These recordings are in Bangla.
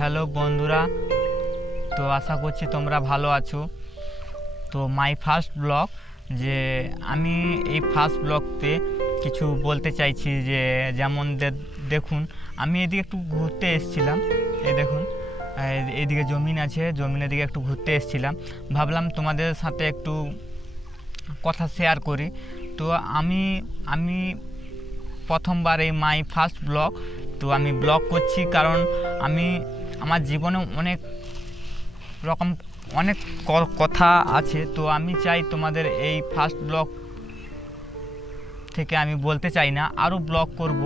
হ্যালো বন্ধুরা, তো আশা করছি তোমরা ভালো আছো। তো মাই ফার্স্ট ব্লগ, যে আমি এই ফার্স্ট ব্লগতে কিছু বলতে চাইছি। যে যেমন দেখুন, আমি এদিকে একটু ঘুরতে এসেছিলাম। এই দেখুন, এদিকে জমিন আছে, জমিনের দিকে একটু ঘুরতে এসেছিলাম। ভাবলাম তোমাদের সাথে একটু কথা শেয়ার করি। তো আমি আমি প্রথমবার এই মাই ফার্স্ট ব্লগ, তো আমি ব্লগ করছি কারণ আমি আমার জীবনে রকম অনেক কথা আছে। তো আমি চাই তোমাদের এই ফার্স্ট ব্লগ থেকে আমি বলতে চাই না, আরও ব্লগ করব।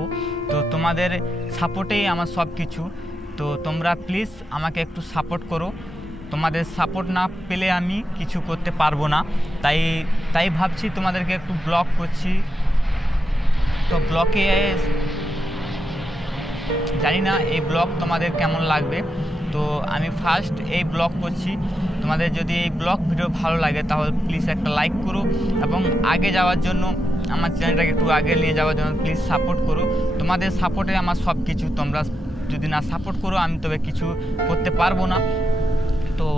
তো তোমাদের সাপোর্টেই আমার সব কিছু। তো তোমরা প্লিজ আমাকে একটু সাপোর্ট করো। তোমাদের সাপোর্ট না পেলে আমি কিছু করতে পারবো না। তাই ভাবছি তোমাদেরকে একটু ব্লগ করছি। তো ব্লগে জানি না এই ব্লগ তোমাদের কেমন লাগবে। তো আমি ফার্স্ট এই ব্লগ করছি। তোমাদের যদি এই ব্লগ ভিডিও ভালো লাগে তাহলে প্লিজ একটা লাইক করো, এবং আগে যাওয়ার জন্য আমার চ্যানেলটাকে একটু আগে নিয়ে যাওয়ার জন্য প্লিজ সাপোর্ট করো। তোমাদের সাপোর্টে আমার সব কিছু। তোমরা যদি না সাপোর্ট করো আমি তবে কিছু করতে পারবো না। তো